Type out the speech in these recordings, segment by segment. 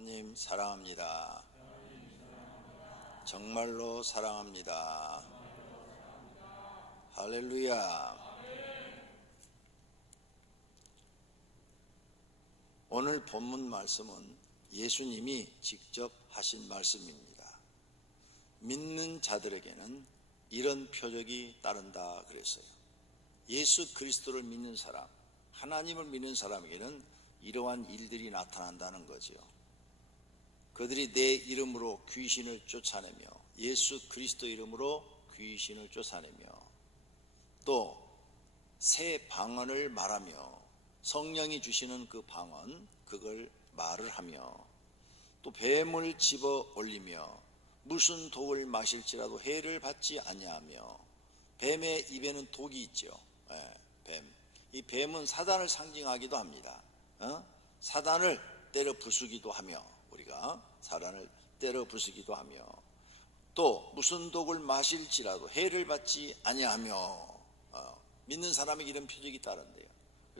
하나님 사랑합니다. 정말로 사랑합니다. 할렐루야. 오늘 본문 말씀은 예수님이 직접 하신 말씀입니다. 믿는 자들에게는 이런 표적이 따른다 그랬어요. 예수 그리스도를 믿는 사람, 하나님을 믿는 사람에게는 이러한 일들이 나타난다는 거죠. 그들이 내 이름으로 귀신을 쫓아내며, 예수 그리스도 이름으로 귀신을 쫓아내며, 또 새 방언을 말하며, 성령이 주시는 그 방언, 그걸 말을 하며, 또 뱀을 집어 올리며, 무슨 독을 마실지라도 해를 받지 아니하며, 뱀의 입에는 독이 있죠. 뱀. 이 뱀은 사단을 상징하기도 합니다. 사단을 때려 부수기도 하며, 우리가 사단을 때려 부수기도 하며, 또 무슨 독을 마실지라도 해를 받지 아니하며, 믿는 사람에게 이런 표적이 따른대요.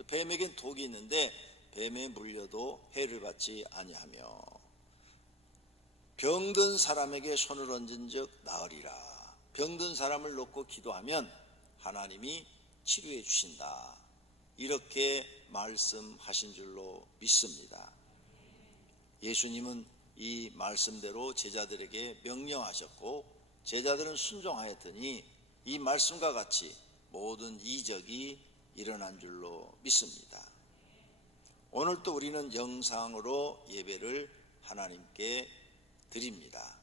뱀에겐 독이 있는데 뱀에 물려도 해를 받지 아니하며, 병든 사람에게 손을 얹은 즉 나으리라. 병든 사람을 놓고 기도하면 하나님이 치료해 주신다. 이렇게 말씀하신 줄로 믿습니다. 예수님은 이 말씀대로 제자들에게 명령하셨고, 제자들은 순종하였더니 이 말씀과 같이 모든 이적이 일어난 줄로 믿습니다. 오늘 또 우리는 영상으로 예배를 하나님께 드립니다.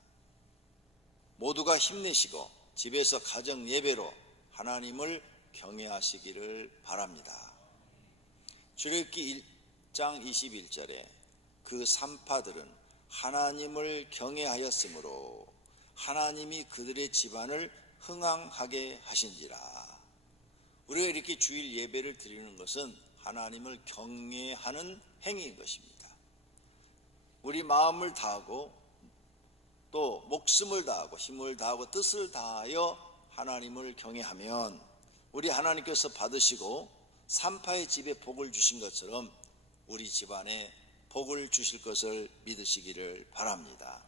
모두가 힘내시고 집에서 가정 예배로 하나님을 경외하시기를 바랍니다. 출애굽기 1장 21절에 그 산파들은 하나님을 경외하였으므로 하나님이 그들의 집안을 흥왕하게 하신지라. 우리가 이렇게 주일 예배를 드리는 것은 하나님을 경외하는 행위인 것입니다. 우리 마음을 다하고 또 목숨을 다하고 힘을 다하고 뜻을 다하여 하나님을 경외하면 우리 하나님께서 받으시고 산파의 집에 복을 주신 것처럼 우리 집안에 복을 주실 것을 믿으시기를 바랍니다.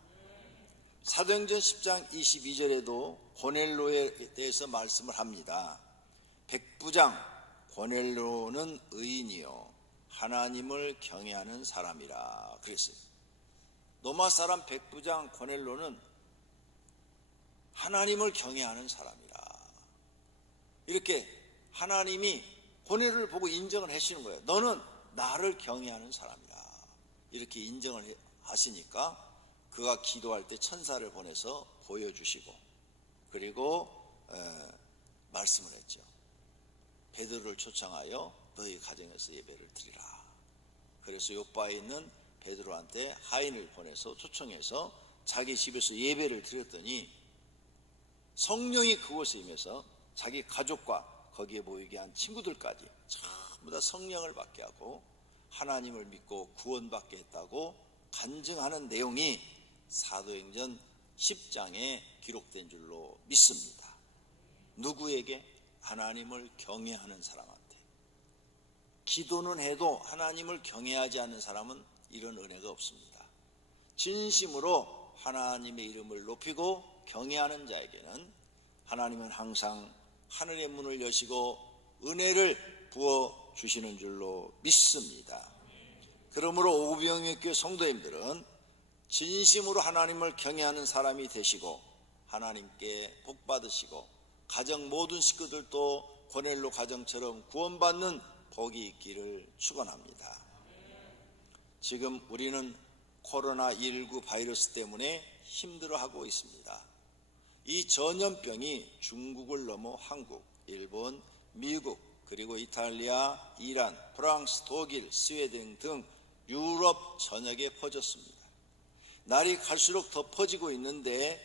사도행전 10장 22절에도 고넬로에 대해서 말씀을 합니다. 백부장 고넬로는 의인이요 하나님을 경외하는 사람이라 그랬어요. 로마 사람 백부장 고넬로는 하나님을 경외하는 사람이라. 이렇게 하나님이 고넬로를 보고 인정을 하시는 거예요. 너는 나를 경외하는 사람이라. 이렇게 인정을 하시니까 그가 기도할 때 천사를 보내서 보여주시고, 그리고 말씀을 했죠. 베드로를 초청하여 너희 가정에서 예배를 드리라. 그래서 요바에 있는 베드로한테 하인을 보내서 초청해서 자기 집에서 예배를 드렸더니 성령이 그곳에 임해서 자기 가족과 거기에 모이게 한 친구들까지 전부 다 성령을 받게 하고 하나님을 믿고 구원받게 했다고 간증하는 내용이 사도행전 10장에 기록된 줄로 믿습니다. 누구에게? 하나님을 경외하는 사람한테. 기도는 해도 하나님을 경외하지 않는 사람은 이런 은혜가 없습니다. 진심으로 하나님의 이름을 높이고 경외하는 자에게는 하나님은 항상 하늘의 문을 여시고 은혜를 부어주시는 줄로 믿습니다. 그러므로 오병이교회 성도님들은 진심으로 하나님을 경외하는 사람이 되시고 하나님께 복 받으시고 가정 모든 식구들도 고넬로 가정처럼 구원받는 복이 있기를 축원합니다. 지금 우리는 코로나19 바이러스 때문에 힘들어하고 있습니다. 이 전염병이 중국을 넘어 한국, 일본, 미국, 그리고 이탈리아, 이란, 프랑스, 독일, 스웨덴 등 유럽 전역에 퍼졌습니다. 날이 갈수록 더 퍼지고 있는데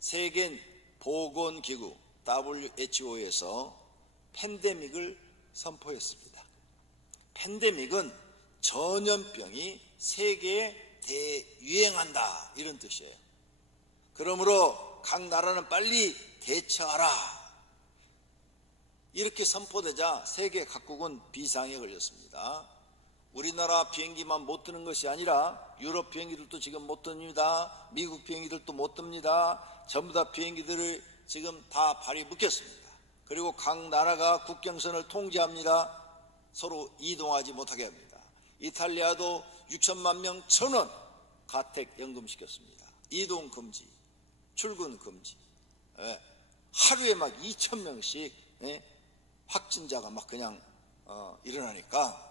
세계 보건기구 WHO에서 팬데믹을 선포했습니다. 팬데믹은 전염병이 세계에 대유행한다, 이런 뜻이에요. 그러므로 각 나라는 빨리 대처하라, 이렇게 선포되자 세계 각국은 비상에 걸렸습니다. 우리나라 비행기만 못 뜨는 것이 아니라 유럽 비행기들도 지금 못 뜹니다. 미국 비행기들도 못 뜹니다. 전부 다 비행기들을 지금 다 발이 묶였습니다. 그리고 각 나라가 국경선을 통제합니다. 서로 이동하지 못하게 합니다. 이탈리아도 6천만 명 전원 가택 연금시켰습니다. 이동 금지, 출근 금지. 하루에 막 2,000명씩 확진자가 막 그냥 일어나니까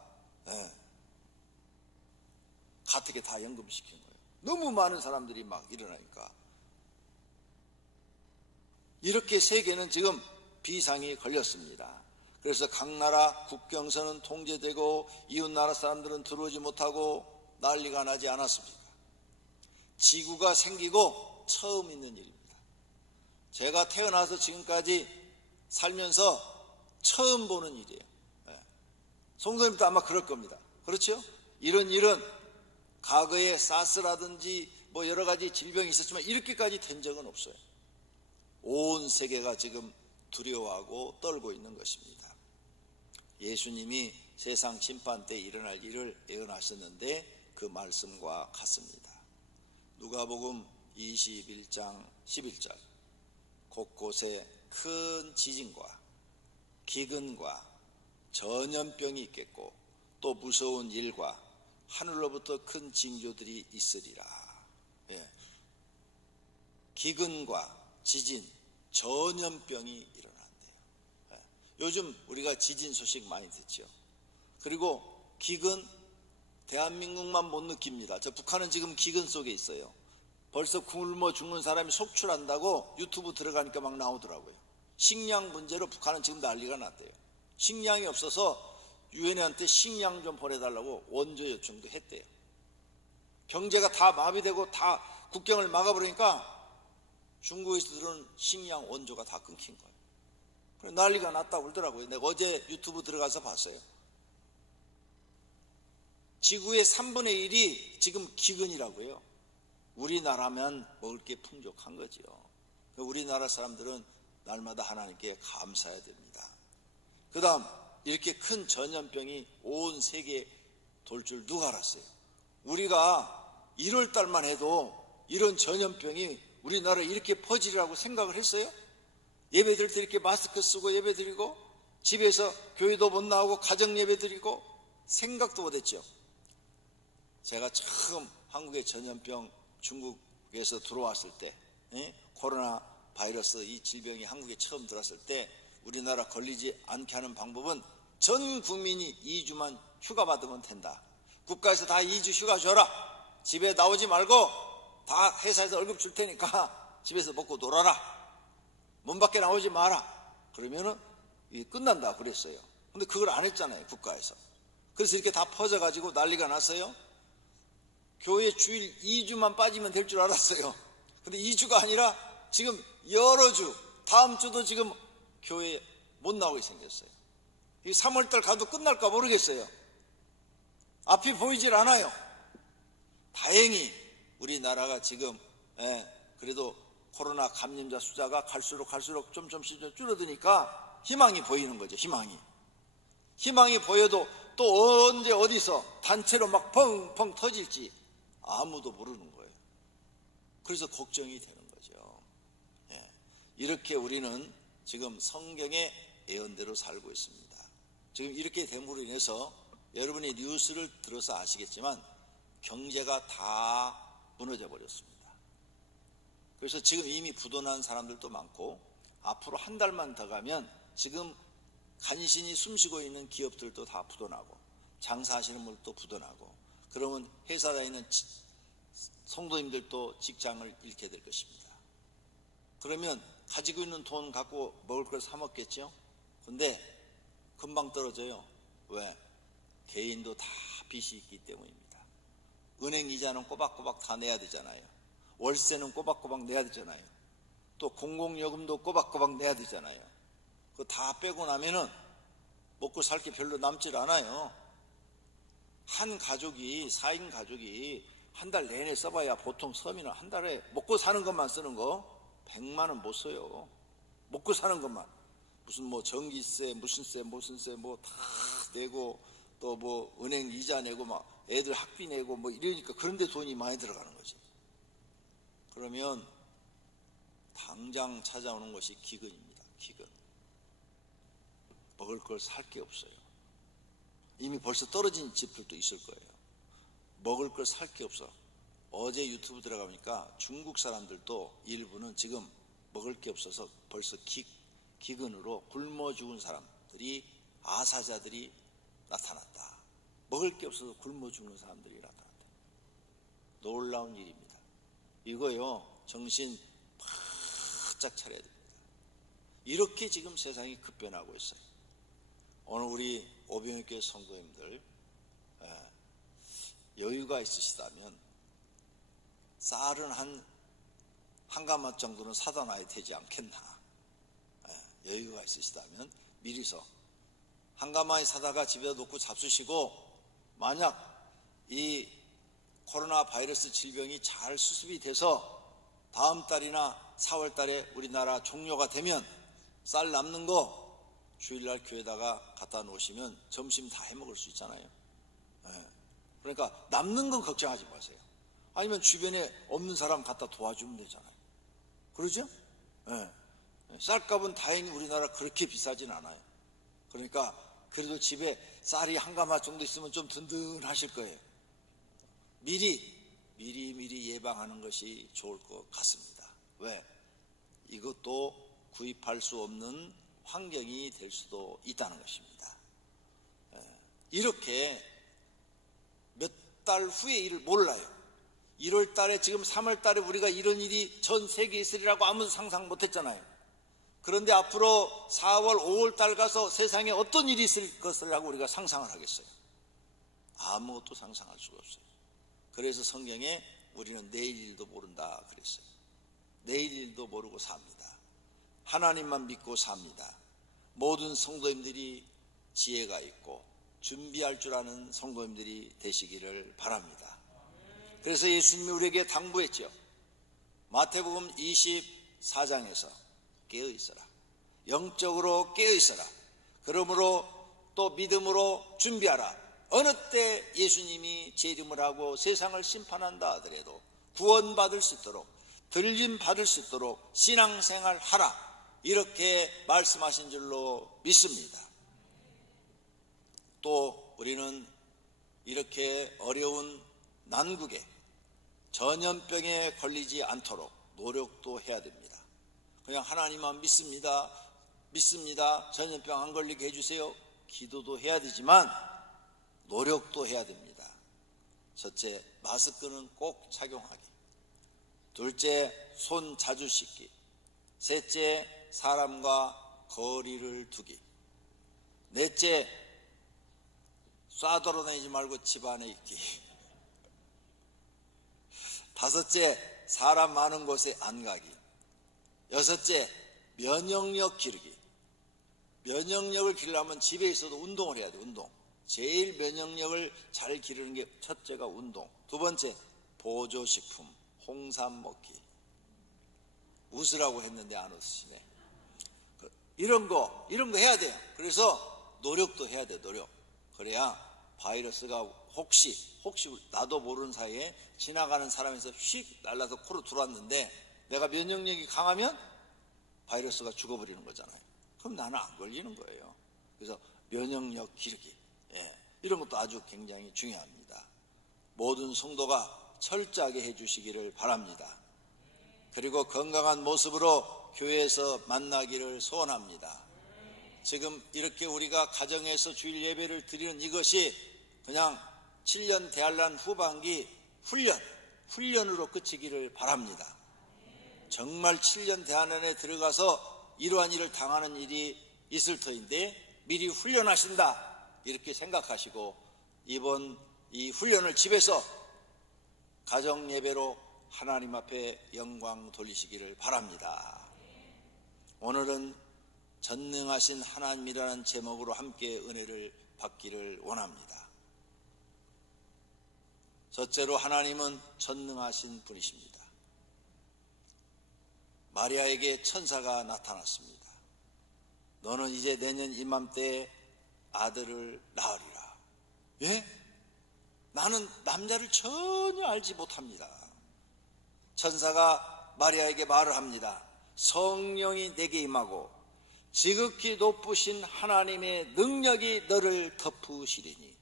가택에 다 연금시킨 거예요. 너무 많은 사람들이 막 일어나니까. 이렇게 세계는 지금 비상이 걸렸습니다. 그래서 각 나라 국경선은 통제되고 이웃나라 사람들은 들어오지 못하고 난리가 나지 않았습니까? 지구가 생기고 처음 있는 일입니다. 제가 태어나서 지금까지 살면서 처음 보는 일이에요. 성도님도 아마 그럴 겁니다. 그렇죠? 이런 일은 과거에 사스라든지 뭐 여러 가지 질병이 있었지만 이렇게까지 된 적은 없어요. 온 세계가 지금 두려워하고 떨고 있는 것입니다. 예수님이 세상 심판 때 일어날 일을 예언하셨는데 그 말씀과 같습니다. 누가복음 21장 11절 곳곳에 큰 지진과 기근과 전염병이 있겠고 또 무서운 일과 하늘로부터 큰 징조들이 있으리라. 기근과 지진, 전염병이 일어난대요. 요즘 우리가 지진 소식 많이 듣죠. 그리고 기근, 대한민국만 못 느낍니다. 저 북한은 지금 기근 속에 있어요. 벌써 굶어 죽는 사람이 속출한다고 유튜브 들어가니까 막 나오더라고요. 식량 문제로 북한은 지금 난리가 났대요. 식량이 없어서 유엔한테 식량 좀 보내달라고 원조 요청도 했대요. 경제가 다 마비되고 다 국경을 막아버리니까 중국에서 들어오는 식량 원조가 다 끊긴 거예요. 그래서 난리가 났다고 그러더라고요. 내가 어제 유튜브 들어가서 봤어요. 지구의 3분의 1이 지금 기근이라고요. 우리나라면 먹을 게 풍족한 거죠. 우리나라 사람들은 날마다 하나님께 감사해야 됩니다. 그 다음 이렇게 큰 전염병이 온 세계에 돌 줄 누가 알았어요? 우리가 1월 달만 해도 이런 전염병이 우리나라에 이렇게 퍼지리라고 생각을 했어요? 예배 드릴 때 이렇게 마스크 쓰고 예배 드리고 집에서 교회도 못 나오고 가정 예배 드리고 생각도 못했죠. 제가 처음 한국의 전염병 중국에서 들어왔을 때 코로나 바이러스 이 질병이 한국에 처음 들어왔을 때 우리나라 걸리지 않게 하는 방법은 전 국민이 2주만 휴가 받으면 된다. 국가에서 다 2주 휴가 줘라. 집에 나오지 말고 다 회사에서 월급 줄 테니까 집에서 먹고 놀아라. 문 밖에 나오지 마라. 그러면은 이게 끝난다 그랬어요. 근데 그걸 안 했잖아요, 국가에서. 그래서 이렇게 다 퍼져가지고 난리가 났어요. 교회 주일 2주만 빠지면 될 줄 알았어요. 근데 2주가 아니라 지금 여러 주, 다음 주도 지금 교회에 못 나오게 생겼어요. 이 3월달 가도 끝날까 모르겠어요. 앞이 보이질 않아요. 다행히 우리나라가 지금 그래도 코로나 감염자 숫자가 갈수록 좀씩 줄어드니까 희망이 보이는 거죠. 희망이 보여도 또 언제 어디서 단체로 막 펑펑 터질지 아무도 모르는 거예요. 그래서 걱정이 되는 거죠. 이렇게 우리는 지금 성경의 예언대로 살고 있습니다. 지금 이렇게 됨으로 인해서 여러분이 뉴스를 들어서 아시겠지만 경제가 다 무너져 버렸습니다. 그래서 지금 이미 부도난 사람들도 많고 앞으로 한 달만 더 가면 지금 간신히 숨쉬고 있는 기업들도 다 부도나고 장사하시는 분들도 부도나고 그러면 회사 다니는 성도님들도 직장을 잃게 될 것입니다. 그러면 가지고 있는 돈 갖고 먹을 걸 사 먹겠죠? 근데 금방 떨어져요. 왜? 개인도 다 빚이 있기 때문입니다. 은행 이자는 꼬박꼬박 다 내야 되잖아요. 월세는 꼬박꼬박 내야 되잖아요. 또 공공요금도 꼬박꼬박 내야 되잖아요. 그거 다 빼고 나면은 먹고 살 게 별로 남질 않아요. 한 가족이, 4인 가족이 한 달 내내 써봐야 보통 서민은 한 달에 먹고 사는 것만 쓰는 거 100만 원 못 써요. 먹고 사는 것만. 무슨 뭐 전기세, 무슨 세 뭐 다 내고 또 뭐 은행 이자 내고 막 애들 학비 내고 뭐 이러니까 그런데 돈이 많이 들어가는 거지. 그러면 당장 찾아오는 것이 기근입니다. 기근. 먹을 걸 살 게 없어요. 이미 벌써 떨어진 집들도 있을 거예요. 먹을 걸 살 게 없어. 어제 유튜브 들어가보니까 중국 사람들도 일부는 지금 먹을 게 없어서 벌써 기근으로 굶어 죽은 사람들이, 아사자들이 나타났다. 먹을 게 없어서 굶어 죽는 사람들이 나타났다. 놀라운 일입니다. 이거요, 정신 바짝 차려야 됩니다. 이렇게 지금 세상이 급변하고 있어요. 오늘 우리 오병이교회 성도님들 여유가 있으시다면 쌀은 한 가마 정도는 사다 놔야 되지 않겠나. 여유가 있으시다면 미리서 한 가마에 사다가 집에 놓고 잡수시고, 만약 이 코로나 바이러스 질병이 잘 수습이 돼서 다음 달이나 4월 달에 우리나라 종료가 되면 쌀 남는 거 주일날 교회에다가 갖다 놓으시면 점심 다 해먹을 수 있잖아요. 그러니까 남는 건 걱정하지 마세요. 아니면 주변에 없는 사람 갖다 도와주면 되잖아요. 그러죠? 쌀값은 다행히 우리나라 그렇게 비싸진 않아요. 그러니까 그래도 집에 쌀이 한 가마 정도 있으면 좀 든든하실 거예요. 미리 예방하는 것이 좋을 것 같습니다. 왜? 이것도 구입할 수 없는 환경이 될 수도 있다는 것입니다. 이렇게 몇 달 후의 일을 몰라요. 1월 달에, 지금 3월 달에 우리가 이런 일이 전 세계에 있으리라고 아무도 상상 못했잖아요. 그런데 앞으로 4월, 5월 달 가서 세상에 어떤 일이 있을 것을 하고 우리가 상상을 하겠어요? 아무것도 상상할 수가 없어요. 그래서 성경에 우리는 내일 일도 모른다 그랬어요. 내일 일도 모르고 삽니다. 하나님만 믿고 삽니다. 모든 성도님들이 지혜가 있고 준비할 줄 아는 성도님들이 되시기를 바랍니다. 그래서 예수님이 우리에게 당부했죠. 마태복음 24장에서 깨어있어라. 영적으로 깨어있어라. 그러므로 또 믿음으로 준비하라. 어느 때 예수님이 재림을 하고 세상을 심판한다 하더라도 구원받을 수 있도록, 들림 받을 수 있도록 신앙생활 하라. 이렇게 말씀하신 줄로 믿습니다. 또 우리는 이렇게 어려운 난국에 전염병에 걸리지 않도록 노력도 해야 됩니다. 그냥 하나님만 믿습니다. 전염병 안 걸리게 해주세요. 기도도 해야 되지만 노력도 해야 됩니다. 첫째, 마스크는 꼭 착용하기. 둘째, 손 자주 씻기. 셋째, 사람과 거리를 두기. 넷째, 쏴돌아다니지 말고 집 안에 있기. 다섯째, 사람 많은 곳에 안 가기. 여섯째, 면역력 기르기. 면역력을 기르려면 집에 있어도 운동을 해야 돼. 운동. 제일 면역력을 잘 기르는 게 첫째가 운동. 두 번째, 보조식품, 홍삼 먹기. 웃으라고 했는데 안 웃으시네. 이런 거 해야 돼요. 그래서 노력도 해야 돼. 노력. 그래야 바이러스가 혹시 나도 모르는 사이에 지나가는 사람에서 휙 날라서 코로 들어왔는데 내가 면역력이 강하면 바이러스가 죽어버리는 거잖아요. 그럼 나는 안 걸리는 거예요. 그래서 면역력 기르기, 이런 것도 아주 굉장히 중요합니다. 모든 성도가 철저하게 해주시기를 바랍니다. 그리고 건강한 모습으로 교회에서 만나기를 소원합니다. 지금 이렇게 우리가 가정에서 주일 예배를 드리는 이것이 그냥 7년 대환란 후반기 훈련으로 그치기를 바랍니다. 정말 7년 대환란에 들어가서 이러한 일을 당하는 일이 있을 터인데 미리 훈련하신다 이렇게 생각하시고 이번 이 훈련을 집에서 가정 예배로 하나님 앞에 영광 돌리시기를 바랍니다. 오늘은 전능하신 하나님이라는 제목으로 함께 은혜를 받기를 원합니다. 첫째로 하나님은 전능하신 분이십니다. 마리아에게 천사가 나타났습니다. 너는 이제 내년 이맘때에 아들을 낳으리라. 예? 나는 남자를 전혀 알지 못합니다. 천사가 마리아에게 말을 합니다. 성령이 내게 임하고 지극히 높으신 하나님의 능력이 너를 덮으시리니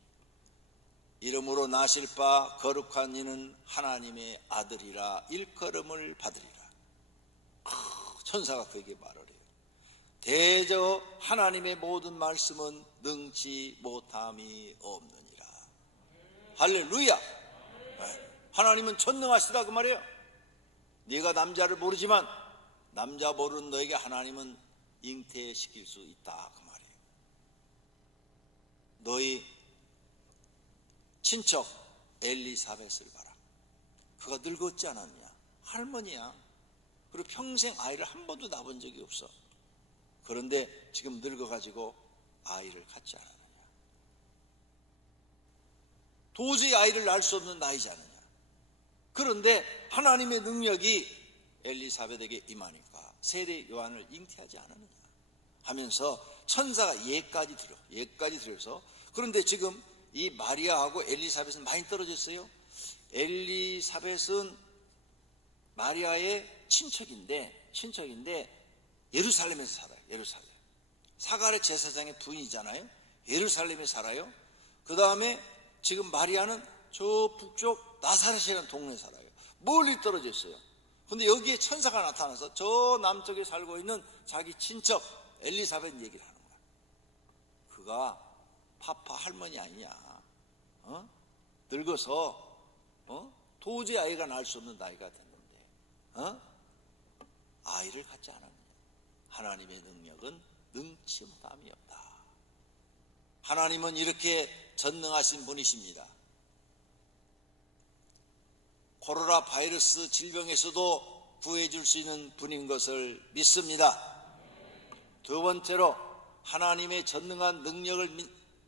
이름으로 나실 바 거룩한 이는 하나님의 아들이라 일컬음을 받으리라. 천사가 그에게 말을 해요. 대저 하나님의 모든 말씀은 능치 못함이 없느니라. 할렐루야. 하나님은 전능하시다 그 말이에요. 네가 남자를 모르지만 남자 모르는 너에게 하나님은 잉태시킬 수 있다 그 말이에요. 너희 친척 엘리사벳을 봐라. 그가 늙었지 않았냐? 할머니야. 그리고 평생 아이를 한 번도 낳은 적이 없어. 그런데 지금 늙어가지고 아이를 갖지 않았느냐? 도저히 아이를 낳을 수 없는 나이지 않느냐? 그런데 하나님의 능력이 엘리사벳에게 임하니까 세례 요한을 잉태하지 않았느냐 하면서 천사가 예까지 들여서 그런데 지금 이 마리아하고 엘리사벳은 많이 떨어졌어요. 엘리사벳은 마리아의 친척인데 예루살렘에서 살아요. 예루살렘. 사가랴 제사장의 부인이잖아요. 예루살렘에 살아요. 그 다음에 지금 마리아는 저 북쪽 나사렛이라는 동네에 살아요. 멀리 떨어져 있어요. 근데 여기에 천사가 나타나서 저 남쪽에 살고 있는 자기 친척 엘리사벳 얘기를 하는 거야. 그가 파파 할머니 아니냐? 늙어서 도저히 아이가 낳을 수 없는 나이가 됐는데 아이를 갖지 않았느냐? 하나님의 능력은 능치 못함이 없다. 하나님은 이렇게 전능하신 분이십니다. 코로나 바이러스 질병에서도 구해줄 수 있는 분인 것을 믿습니다. 두 번째로 하나님의 전능한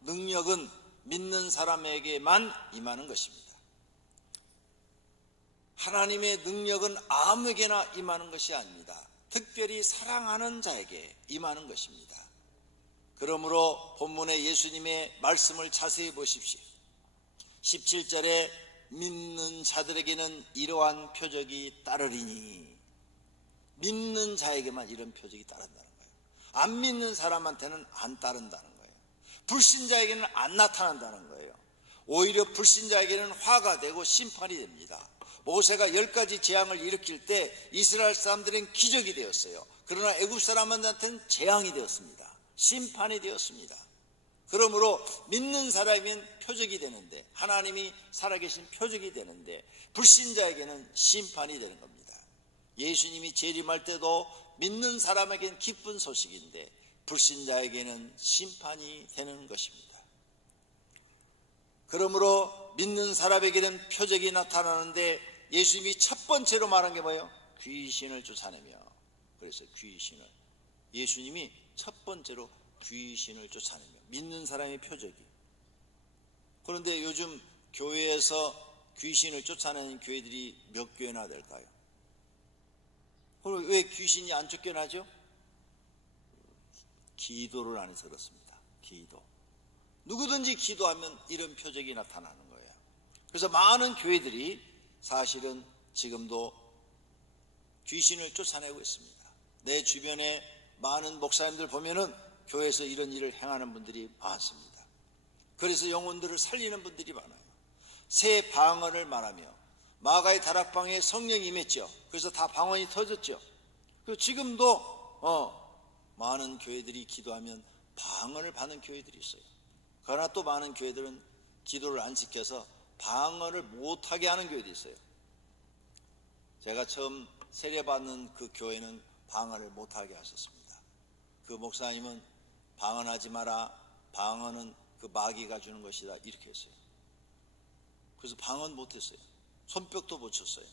능력은 믿는 사람에게만 임하는 것입니다. 하나님의 능력은 아무에게나 임하는 것이 아닙니다. 특별히 사랑하는 자에게 임하는 것입니다. 그러므로 본문의 예수님의 말씀을 자세히 보십시오. 17절에 믿는 자들에게는 이러한 표적이 따르리니, 믿는 자에게만 이런 표적이 따른다는 거예요. 안 믿는 사람한테는 안 따른다는 거예요. 불신자에게는 안 나타난다는 거예요. 오히려 불신자에게는 화가 되고 심판이 됩니다. 모세가 10가지 재앙을 일으킬 때 이스라엘 사람들은 기적이 되었어요. 그러나 애굽 사람들한테는 재앙이 되었습니다. 심판이 되었습니다. 그러므로 믿는 사람이면 표적이 되는데, 하나님이 살아계신 표적이 되는데, 불신자에게는 심판이 되는 겁니다. 예수님이 재림할 때도 믿는 사람에게는 기쁜 소식인데 불신자에게는 심판이 되는 것입니다. 그러므로 믿는 사람에게는 표적이 나타나는데 예수님이 첫 번째로 말한 게 뭐예요? 귀신을 쫓아내며. 그래서 예수님이 첫 번째로 귀신을 쫓아내며, 믿는 사람의 표적이. 그런데 요즘 교회에서 귀신을 쫓아내는 교회들이 몇 교회나 될까요? 그럼 왜 귀신이 안 쫓겨나죠? 기도를 안 해서 그렇습니다. 기도. 누구든지 기도하면 이런 표적이 나타나는 거예요. 그래서 많은 교회들이 사실은 지금도 귀신을 쫓아내고 있습니다. 내 주변에 많은 목사님들 보면은 교회에서 이런 일을 행하는 분들이 많습니다. 그래서 영혼들을 살리는 분들이 많아요. 새 방언을 말하며, 마가의 다락방에 성령이 임했죠. 그래서 다 방언이 터졌죠. 그리고 지금도 많은 교회들이 기도하면 방언을 받는 교회들이 있어요. 그러나 또 많은 교회들은 기도를 안 지켜서 방언을 못하게 하는 교회도 있어요. 제가 처음 세례받는 그 교회는 방언을 못하게 하셨습니다. 그 목사님은 방언하지 마라, 방언은 그 마귀가 주는 것이다, 이렇게 했어요. 그래서 방언 못했어요. 손뼉도 못 쳤어요.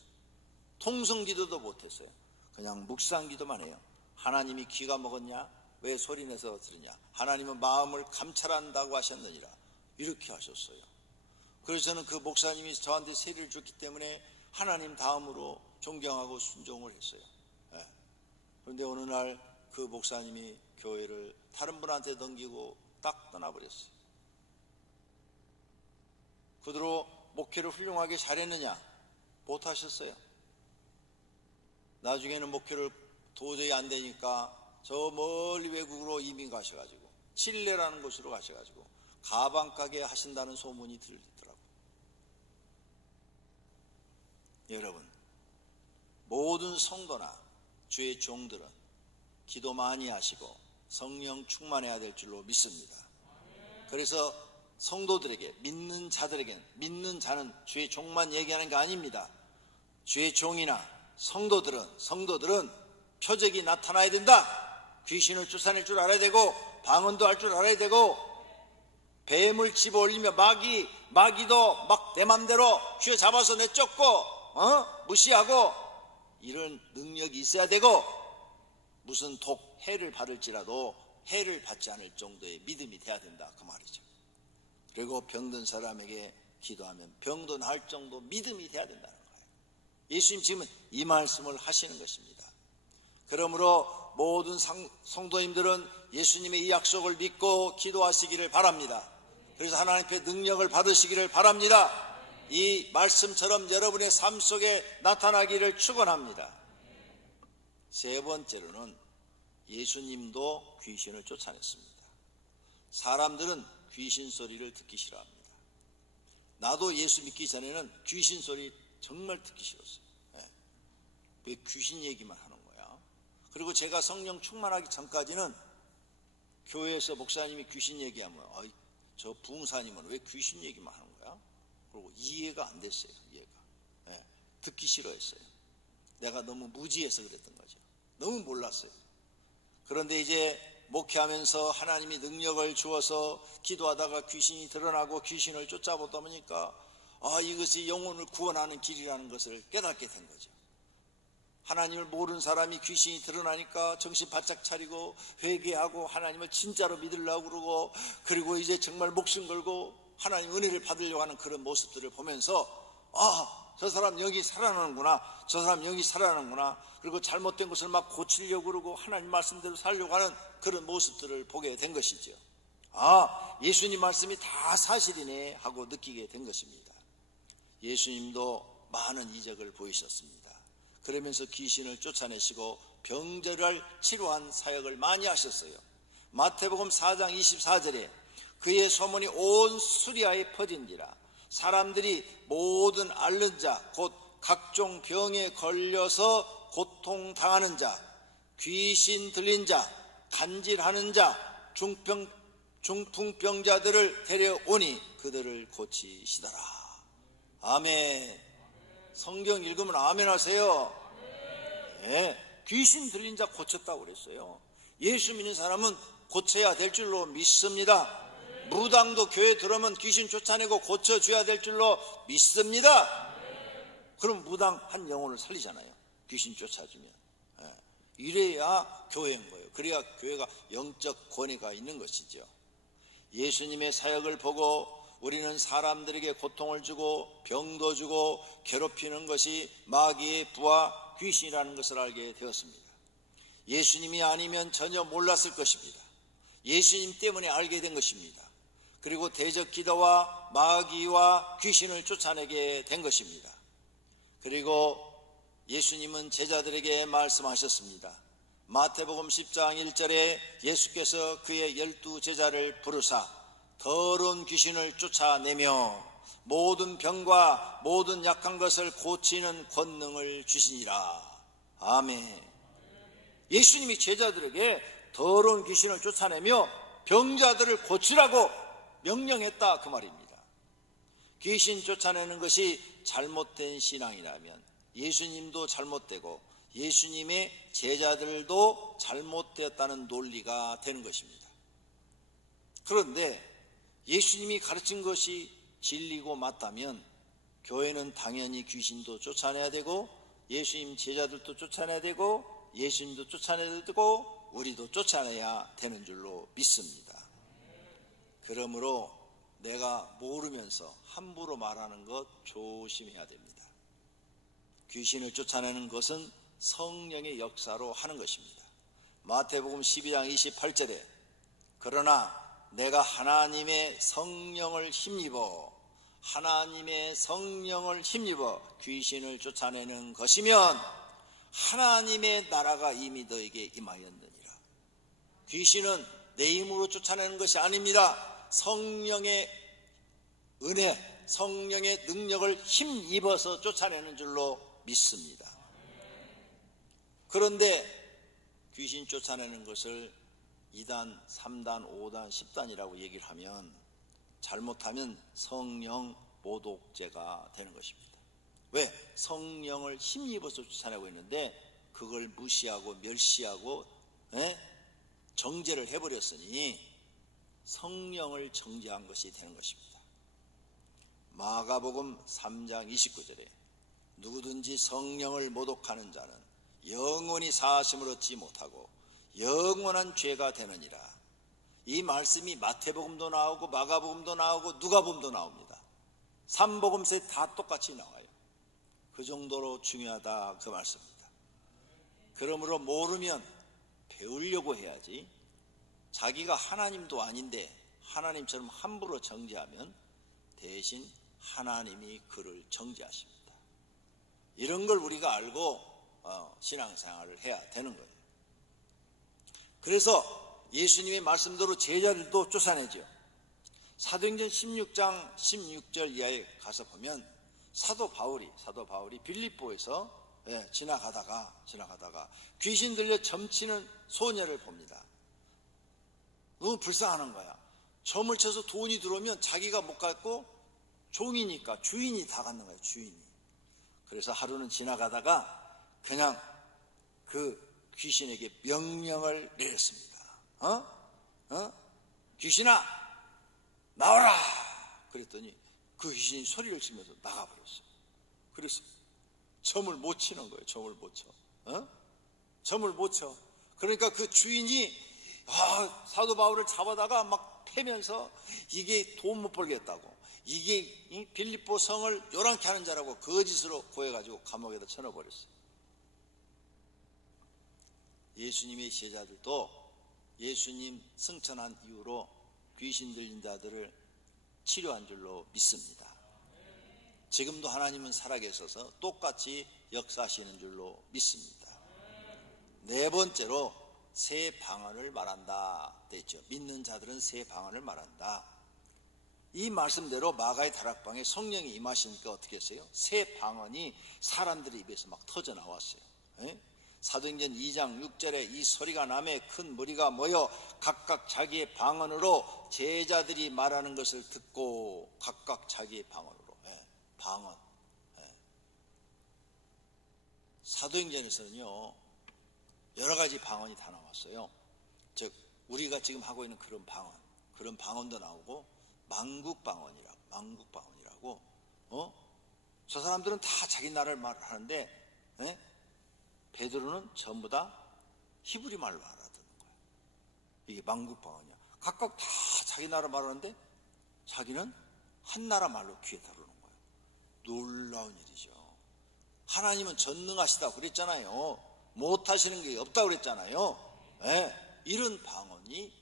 통성기도도 못했어요. 그냥 묵상기도만 해요. 하나님이 귀가 먹었냐? 왜 소리내서 들으냐? 하나님은 마음을 감찰한다고 하셨느니라, 이렇게 하셨어요. 그래서 저는 그 목사님이 저한테 세례를 줬기 때문에 하나님 다음으로 존경하고 순종을 했어요. 그런데 어느 날 그 목사님이 교회를 다른 분한테 넘기고 딱 떠나버렸어요. 그대로 목회를 훌륭하게 잘했느냐? 못하셨어요. 나중에는 목회를 도저히 안 되니까 저 멀리 외국으로 이민 가셔가지고 칠레라는 곳으로 가셔가지고 가방 가게 하신다는 소문이 들리더라고요. 여러분, 모든 성도나 주의 종들은 기도 많이 하시고 성령 충만해야 될 줄로 믿습니다. 그래서 성도들에게, 믿는 자들에게, 믿는 자는 주의 종만 얘기하는 게 아닙니다. 주의 종이나 성도들은 표적이 나타나야 된다. 귀신을 쫓아낼 줄 알아야 되고 방언도 할 줄 알아야 되고 뱀을 집어 올리며 마귀도 막 내 맘대로 쥐어잡아서 내쫓고 무시하고 이런 능력이 있어야 되고 무슨 해를 받을지라도 해를 받지 않을 정도의 믿음이 돼야 된다 그 말이죠. 그리고 병든 사람에게 기도하면 병도 나을 정도 믿음이 돼야 된다는 거예요. 예수님 지금은 이 말씀을 하시는 것입니다. 그러므로 모든 성도님들은 예수님의 이 약속을 믿고 기도하시기를 바랍니다. 그래서 하나님께 능력을 받으시기를 바랍니다. 이 말씀처럼 여러분의 삶 속에 나타나기를 축원합니다. 세 번째로는 예수님도 귀신을 쫓아냈습니다. 사람들은 귀신 소리를 듣기 싫어합니다. 나도 예수 믿기 전에는 귀신 소리 정말 듣기 싫었어요. 왜 귀신 얘기만 하는 거야? 그리고 제가 성령 충만하기 전까지는 교회에서 목사님이 귀신 얘기하면 저 부흥사님은 왜 귀신 얘기만 하는 거야? 그리고 이해가 안 됐어요. 이해가. 듣기 싫어했어요. 내가 너무 무지해서 그랬던 거죠. 너무 몰랐어요. 그런데 이제 목회하면서 하나님이 능력을 주어서 기도하다가 귀신이 드러나고 귀신을 쫓아보다 보니까 이것이 영혼을 구원하는 길이라는 것을 깨닫게 된 거죠. 하나님을 모르는 사람이 귀신이 드러나니까 정신 바짝 차리고 회개하고 하나님을 진짜로 믿으려고 그러고 그리고 이제 정말 목숨 걸고 하나님 은혜를 받으려고 하는 그런 모습들을 보면서 저 사람 영이 살아나는구나, 저 사람 영이 살아나는구나, 그리고 잘못된 것을 막 고치려고 그러고 하나님 말씀대로 살려고 하는 그런 모습들을 보게 된 것이죠. 예수님 말씀이 다 사실이네 하고 느끼게 된 것입니다. 예수님도 많은 이적을 보이셨습니다. 그러면서 귀신을 쫓아내시고 병자를 치료한 사역을 많이 하셨어요. 마태복음 4장 24절에 그의 소문이 온 수리아에 퍼진지라 사람들이 모든 앓는 자 곧 각종 병에 걸려서 고통당하는 자, 귀신 들린 자, 간질하는 자, 중풍병자들을 데려오니 그들을 고치시더라. 아멘. 성경 읽으면 아멘 하세요. 귀신 들린 자 고쳤다고 그랬어요. 예수 믿는 사람은 고쳐야 될 줄로 믿습니다. 무당도 교회 들어오면 귀신 쫓아내고 고쳐줘야 될 줄로 믿습니다. 그럼 무당 한 영혼을 살리잖아요. 귀신 쫓아주면. 이래야 교회인 거예요. 그래야 교회가 영적 권위가 있는 것이죠. 예수님의 사역을 보고 우리는 사람들에게 고통을 주고 병도 주고 괴롭히는 것이 마귀의 부와 귀신이라는 것을 알게 되었습니다. 예수님이 아니면 전혀 몰랐을 것입니다. 예수님 때문에 알게 된 것입니다. 그리고 대적 기도와 마귀와 귀신을 쫓아내게 된 것입니다. 그리고 예수님은 제자들에게 말씀하셨습니다. 마태복음 10장 1절에 예수께서 그의 12제자를 부르사 더러운 귀신을 쫓아내며 모든 병과 모든 약한 것을 고치는 권능을 주시니라. 아멘. 예수님이 제자들에게 더러운 귀신을 쫓아내며 병자들을 고치라고 명령했다 그 말입니다. 귀신 쫓아내는 것이 잘못된 신앙이라면 예수님도 잘못되고 예수님의 제자들도 잘못되었다는 논리가 되는 것입니다. 그런데 예수님이 가르친 것이 진리고 맞다면 교회는 당연히 귀신도 쫓아내야 되고 예수님 제자들도 쫓아내야 되고 예수님도 쫓아내야 되고 우리도 쫓아내야 되는 줄로 믿습니다. 그러므로 내가 모르면서 함부로 말하는 것 조심해야 됩니다. 귀신을 쫓아내는 것은 성령의 역사로 하는 것입니다. 마태복음 12장 28절에 그러나 내가 하나님의 성령을 힘입어 하나님의 성령을 힘입어 귀신을 쫓아내는 것이면 하나님의 나라가 이미 너에게 임하였느니라. 귀신은 내 힘으로 쫓아내는 것이 아닙니다. 성령의 은혜, 성령의 능력을 힘입어서 쫓아내는 줄로 믿습니다. 그런데 귀신 쫓아내는 것을 2단, 3단, 5단, 10단이라고 얘기를 하면 잘못하면 성령 모독죄가 되는 것입니다. 왜? 성령을 힘입어서 쫓아내고 있는데 그걸 무시하고 멸시하고 정죄를 해버렸으니 성령을 정죄한 것이 되는 것입니다. 마가복음 3장 29절에 누구든지 성령을 모독하는 자는 영원히 사하심을 얻지 못하고 영원한 죄가 되느니라. 이 말씀이 마태복음도 나오고 마가복음도 나오고 누가복음도 나옵니다. 3복음서에 다 똑같이 나와요. 그 정도로 중요하다 그 말씀입니다. 그러므로 모르면 배우려고 해야지, 자기가 하나님도 아닌데 하나님처럼 함부로 정죄하면 대신 하나님이 그를 정죄하십니다. 이런 걸 우리가 알고 신앙생활을 해야 되는 거예요. 그래서 예수님의 말씀대로 제자들도 쫓아내죠. 사도행전 16장 16절 이하에 가서 보면 사도 바울이 빌립보에서 지나가다가 귀신 들려 점치는 소녀를 봅니다. 너무 불쌍한 거야. 점을 쳐서 돈이 들어오면 자기가 못 갖고 종이니까 주인이 다 갖는 거예요. 주인이. 그래서 하루는 지나가다가 그냥 그 귀신에게 명령을 내렸습니다. 귀신아 나와라. 그랬더니 그 귀신이 소리를 치면서 나가버렸어요. 그래서 점을 못 치는 거예요. 점을 못 쳐. 점을 못 쳐. 그러니까 그 주인이 사도 바울을 잡아다가 막 패면서 이게 돈 못 벌겠다고, 이게 빌립보 성을 요란케 하는 자라고 거짓으로 고해가지고 감옥에다 쳐넣어버렸어요. 예수님의 제자들도 예수님 승천한 이후로 귀신 들린 자들을 치료한 줄로 믿습니다. 지금도 하나님은 살아계셔서 똑같이 역사하시는 줄로 믿습니다. 네 번째로 새 방언을 말한다 됐죠. 믿는 자들은 새 방언을 말한다. 이 말씀대로 마가의 다락방에 성령이 임하시니까 어떻게 했어요? 새 방언이 사람들의 입에서 막 터져 나왔어요. 사도행전 2장 6절에 이 소리가 나매 큰 무리가 모여 각각 자기의 방언으로 제자들이 말하는 것을 듣고, 각각 자기의 방언으로. 방언. 사도행전에서는요 여러 가지 방언이 다 나왔어요. 즉 우리가 지금 하고 있는 그런 방언도 나오고 망국방언이라고. 저 사람들은 다 자기 나라를 말하는데 베드로는 전부 다 히브리 말로 알아듣는 거예요. 이게 망국방언이야. 각각 다 자기 나라 말하는데 자기는 한 나라 말로 귀에 다루는 거예요. 놀라운 일이죠. 하나님은 전능하시다고 그랬잖아요. 못하시는 게 없다고 그랬잖아요. 이런 방언이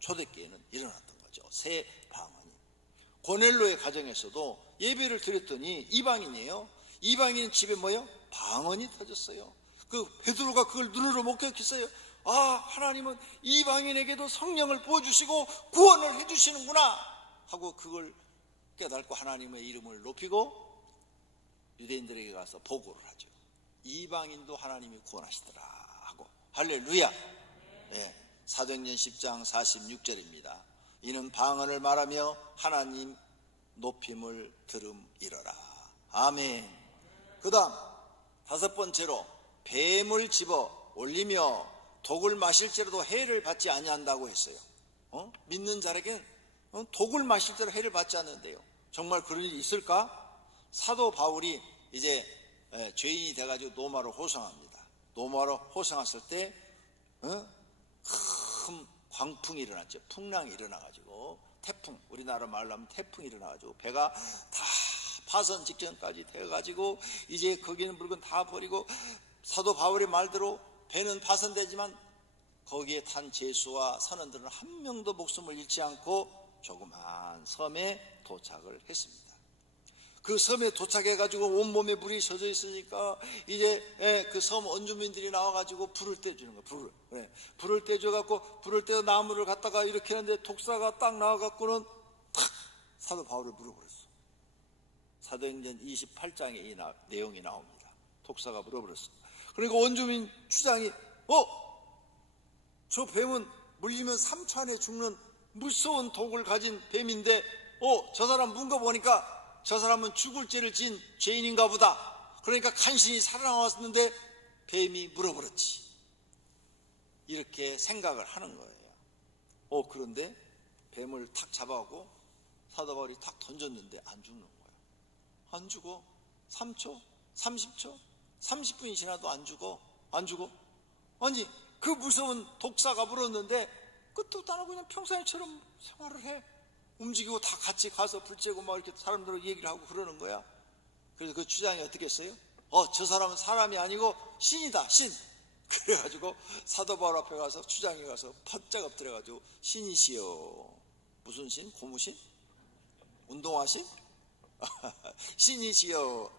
초대교회는 일어났던 거죠. 새 방언이. 고넬로의 가정에서도 예배를 드렸더니 이방인이에요. 이방인 집에 뭐예요? 방언이 터졌어요. 그 베드로가 그걸 눈으로 목격했어요. 하나님은 이방인에게도 성령을 부어주시고 구원을 해주시는구나 하고 그걸 깨닫고 하나님의 이름을 높이고 유대인들에게 가서 보고를 하죠. 이방인도 하나님이 구원하시더라 하고. 할렐루야. 사도행전 10장 46절입니다. 이는 방언을 말하며 하나님 높임을 들음이러라. 아멘. 그 다음 다섯 번째로 뱀을 집어 올리며 독을 마실지라도 해를 받지 아니한다고 했어요. 믿는 자에게는 독을 마실지라도 해를 받지 않는데요. 정말 그런 일이 있을까? 사도 바울이 이제 죄인이 돼가지고 노마로 호성합니다. 노마로 호성했을 때 큰 광풍이 일어났죠. 풍랑이 일어나가지고 태풍, 우리나라 말로 하면 태풍이 일어나가지고 배가 다 파선 직전까지 돼가지고 이제 거기 있는 물건 다 버리고, 사도 바울의 말대로 배는 파선되지만 거기에 탄 제수와 선원들은 한 명도 목숨을 잃지 않고 조그만 섬에 도착을 했습니다. 그 섬에 도착해가지고 온몸에 물이 젖어 있으니까 이제 그 섬 원주민들이 나와가지고 불을 떼주는 거예요. 불을 떼줘갖고 불을 떼서 나무를 갖다가 이렇게 하는데 독사가 딱 나와갖고는 탁 사도 바울을 물어버렸어. 사도행전 28장에 이 내용이 나옵니다. 독사가 물어버렸어. 그러니까 원주민 추장이 저 뱀은 물리면 3초 안에 죽는 무서운 독을 가진 뱀인데 저 사람 문거 보니까 저 사람은 죽을 죄를 지은 죄인인가 보다. 그러니까 간신히 살아나왔는데 뱀이 물어버렸지. 이렇게 생각을 하는 거예요. 그런데 뱀을 탁 잡아오고 사도 바울이 탁 던졌는데 안 죽는 거예요. 안 죽어. 3초, 30초, 30분이 지나도 안 죽어. 아니 그 무서운 독사가 물었는데 끝도 안 하고 그냥 평상시처럼 생활을 해. 움직이고 다 같이 가서 불 쬐고 막 이렇게 사람들하고 얘기를 하고 그러는 거야. 그래서 그 주장이 어떻게 했어요? 저 사람은 사람이 아니고 신이다, 신. 그래가지고 사도 바울 앞에 가서 주장이 가서 펄쩍 엎드려가지고 신이시여. 무슨 신? 고무신? 운동화신? 신이시여.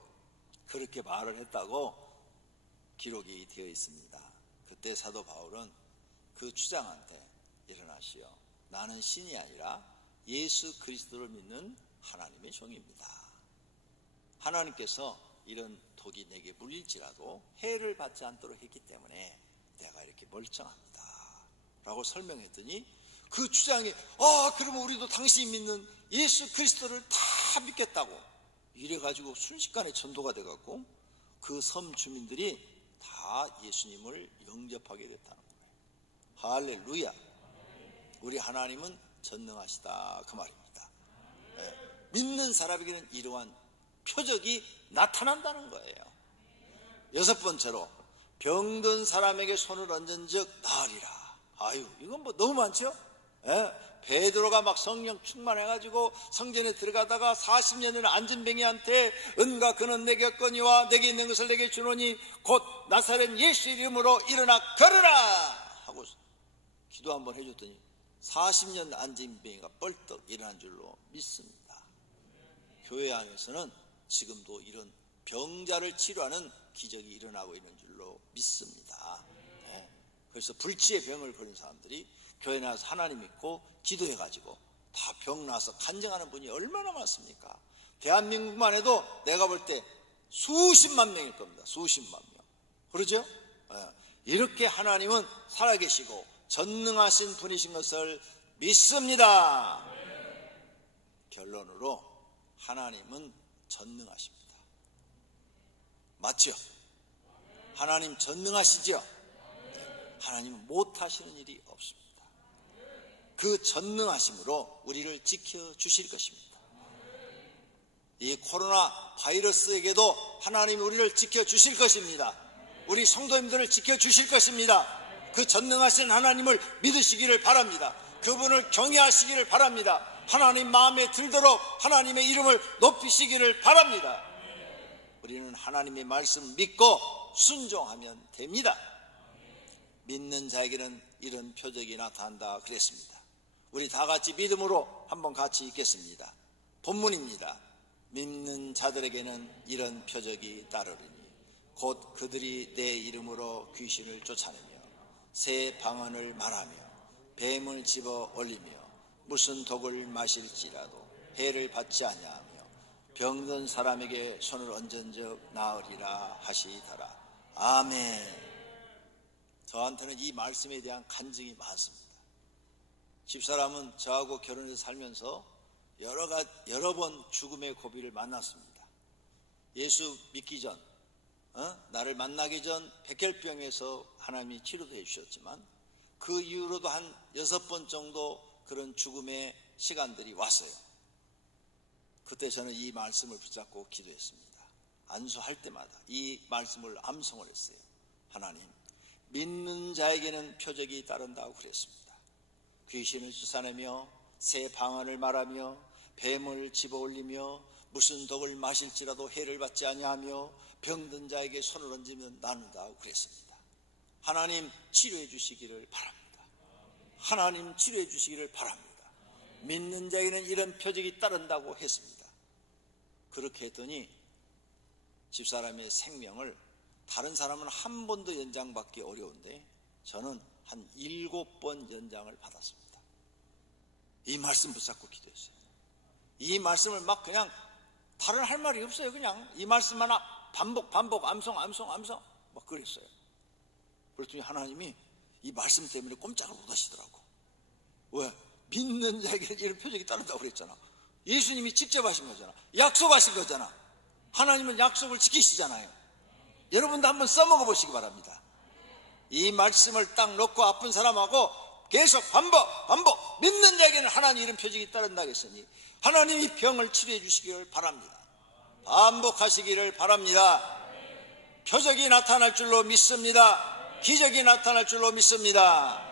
그렇게 말을 했다고 기록이 되어 있습니다. 그때 사도 바울은 그 주장한테 일어나시오. 나는 신이 아니라 예수 그리스도를 믿는 하나님의 종입니다. 하나님께서 이런 독이 내게 물릴지라도 해를 받지 않도록 했기 때문에 내가 이렇게 멀쩡합니다 라고 설명했더니 그 주장이 그러면 우리도 당신이 믿는 예수 그리스도를 다 믿겠다고 이래가지고 순식간에 전도가 돼갖고 그 섬 주민들이 다 예수님을 영접하게 됐다는 거예요. 할렐루야. 우리 하나님은 전능하시다 그 말입니다. 믿는 사람에게는 이러한 표적이 나타난다는 거예요. 6번째로 병든 사람에게 손을 얹은 즉 나으리라. 이건 뭐 너무 많죠? 베드로가 막 성령 충만해가지고 성전에 들어가다가 40년을 앉은 병이한테 은과 그는 내게 없거니와 내게 있는 것을 내게 주노니 곧 나사렛 예수 이름으로 일어나 걸으라 하고 기도 한번 해줬더니 40년 앉은 병이가 뻘떡 일어난 줄로 믿습니다. 교회 안에서는 지금도 이런 병자를 치료하는 기적이 일어나고 있는 줄로 믿습니다. 그래서 불치의 병을 걸린 사람들이 교회 나와서 하나님 믿고 기도해가지고 다 병 나서 간증하는 분이 얼마나 많습니까? 대한민국만 해도 내가 볼 때 수십만 명일 겁니다. 수십만 명. 그러죠? 이렇게 하나님은 살아계시고 전능하신 분이신 것을 믿습니다. 결론으로 하나님은 전능하십니다. 맞죠? 하나님 전능하시죠? 하나님은 못하시는 일이 없습니다. 그 전능하심으로 우리를 지켜주실 것입니다. 이 코로나 바이러스에게도 하나님이 우리를 지켜주실 것입니다. 우리 성도님들을 지켜주실 것입니다. 그 전능하신 하나님을 믿으시기를 바랍니다. 그분을 경외하시기를 바랍니다. 하나님 마음에 들도록 하나님의 이름을 높이시기를 바랍니다. 우리는 하나님의 말씀을 믿고 순종하면 됩니다. 믿는 자에게는 이런 표적이 나타난다 그랬습니다. 우리 다 같이 믿음으로 한번 같이 읽겠습니다. 본문입니다. 믿는 자들에게는 이런 표적이 따르리니 곧 그들이 내 이름으로 귀신을 쫓아내며 새 방언을 말하며 뱀을 집어 올리며 무슨 독을 마실지라도 해를 받지 아니하며 병든 사람에게 손을 얹은 적 나으리라 하시더라. 아멘. 저한테는 이 말씀에 대한 간증이 많습니다. 집사람은 저하고 결혼해서 살면서 여러 번 죽음의 고비를 만났습니다. 예수 믿기 전, 나를 만나기 전 백혈병에서 하나님이 치료도 해주셨지만 그 이후로도 한 6번 정도 그런 죽음의 시간들이 왔어요. 그때 저는 이 말씀을 붙잡고 기도했습니다. 안수할 때마다 이 말씀을 암송을 했어요. 하나님, 믿는 자에게는 표적이 따른다고 그랬습니다. 귀신을 쫓아내며 새 방언을 말하며 뱀을 집어올리며 무슨 독을 마실지라도 해를 받지 아니하며 병든 자에게 손을 얹으면 낫는다고 그랬습니다. 하나님 치료해 주시기를 바랍니다. 하나님 치료해 주시기를 바랍니다. 믿는 자에게는 이런 표적이 따른다고 했습니다. 그렇게 했더니 집사람의 생명을 다른 사람은 한 번도 연장받기 어려운데 저는 한 7번 연장을 받았습니다. 이 말씀 붙잡고 기도했어요. 이 말씀을 막 그냥 다른 할 말이 없어요. 그냥 이 말씀만 반복 암송 막 그랬어요. 그랬더니 하나님이 이 말씀 때문에 꼼짝을 못 하시더라고. 왜? 믿는 자에게는 이런 표적이 따른다고 그랬잖아. 예수님이 직접 하신 거잖아. 약속하신 거잖아. 하나님은 약속을 지키시잖아요. 여러분도 한번 써먹어 보시기 바랍니다. 이 말씀을 딱 놓고 아픈 사람하고 계속 반복 믿는 자에게는 하나님 이런 표적이 따른다고 했으니 하나님이 병을 치료해 주시기를 바랍니다. 반복하시기를 바랍니다. 표적이 나타날 줄로 믿습니다. 기적이 나타날 줄로 믿습니다.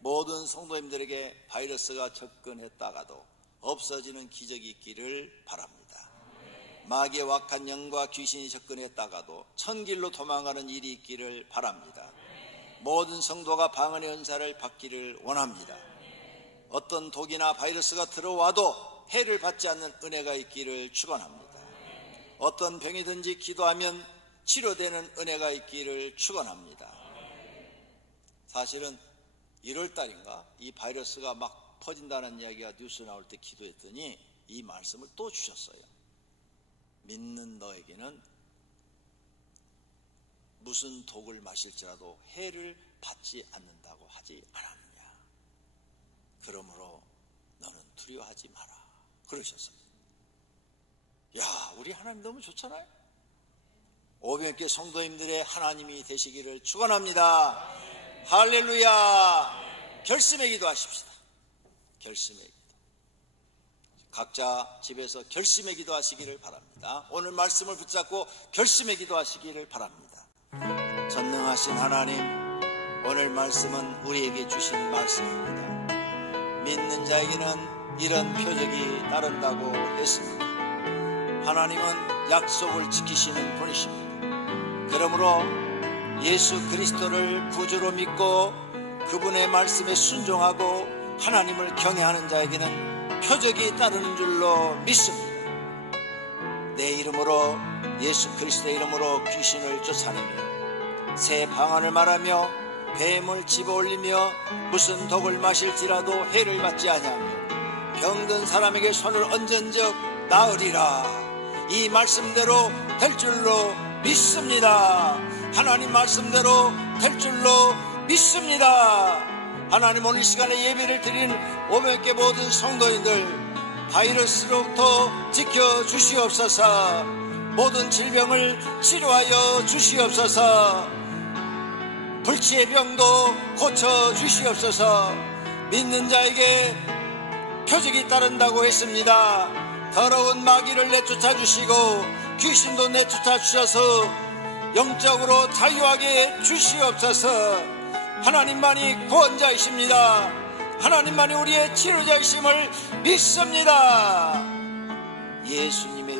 모든 성도님들에게 바이러스가 접근했다가도 없어지는 기적이 있기를 바랍니다. 마귀의 wak한 영과 귀신이 접근했다가도 천길로 도망가는 일이 있기를 바랍니다. 모든 성도가 방언의 은사를 받기를 원합니다. 어떤 독이나 바이러스가 들어와도 해를 받지 않는 은혜가 있기를 축원합니다. 어떤 병이든지 기도하면 치료되는 은혜가 있기를 축원합니다. 사실은 1월달인가 이 바이러스가 막 퍼진다는 이야기가 뉴스 나올 때 기도했더니 이 말씀을 또 주셨어요. 믿는 너에게는 무슨 독을 마실지라도 해를 받지 않는다고 하지 않았느냐. 그러므로 너는 두려워하지 마라 그러셨어요. 야, 우리 하나님 너무 좋잖아요. 오병이교회 성도님들의 하나님이 되시기를 축원합니다. 할렐루야. 결심의 기도하십시다. 결심의 기도. 각자 집에서 결심의 기도하시기를 바랍니다. 오늘 말씀을 붙잡고 결심의 기도하시기를 바랍니다. 전능하신 하나님, 오늘 말씀은 우리에게 주신 말씀입니다. 믿는 자에게는 이런 표적이 따른다고 했습니다. 하나님은 약속을 지키시는 분이십니다. 그러므로 예수 그리스도를 구주로 믿고 그분의 말씀에 순종하고 하나님을 경외하는 자에게는 표적이 따르는 줄로 믿습니다. 내 이름으로, 예수 그리스도의 이름으로 귀신을 쫓아내며 새 방언을 말하며 뱀을 집어올리며 무슨 독을 마실지라도 해를 받지 아니하며 병든 사람에게 손을 얹은즉 나으리라. 이 말씀대로 될 줄로 믿습니다. 하나님 말씀대로 될 줄로 믿습니다. 하나님, 오늘 이 시간에 예배를 드리는 오병이교회 모든 성도인들 바이러스로부터 지켜주시옵소서. 모든 질병을 치료하여 주시옵소서. 불치의 병도 고쳐주시옵소서. 믿는 자에게 표적이 따른다고 했습니다. 더러운 마귀를 내쫓아 주시고 귀신도 내쫓아 주셔서 영적으로 자유하게 주시옵소서. 하나님만이 구원자이십니다. 하나님만이 우리의 치료자이심을 믿습니다. 예수님의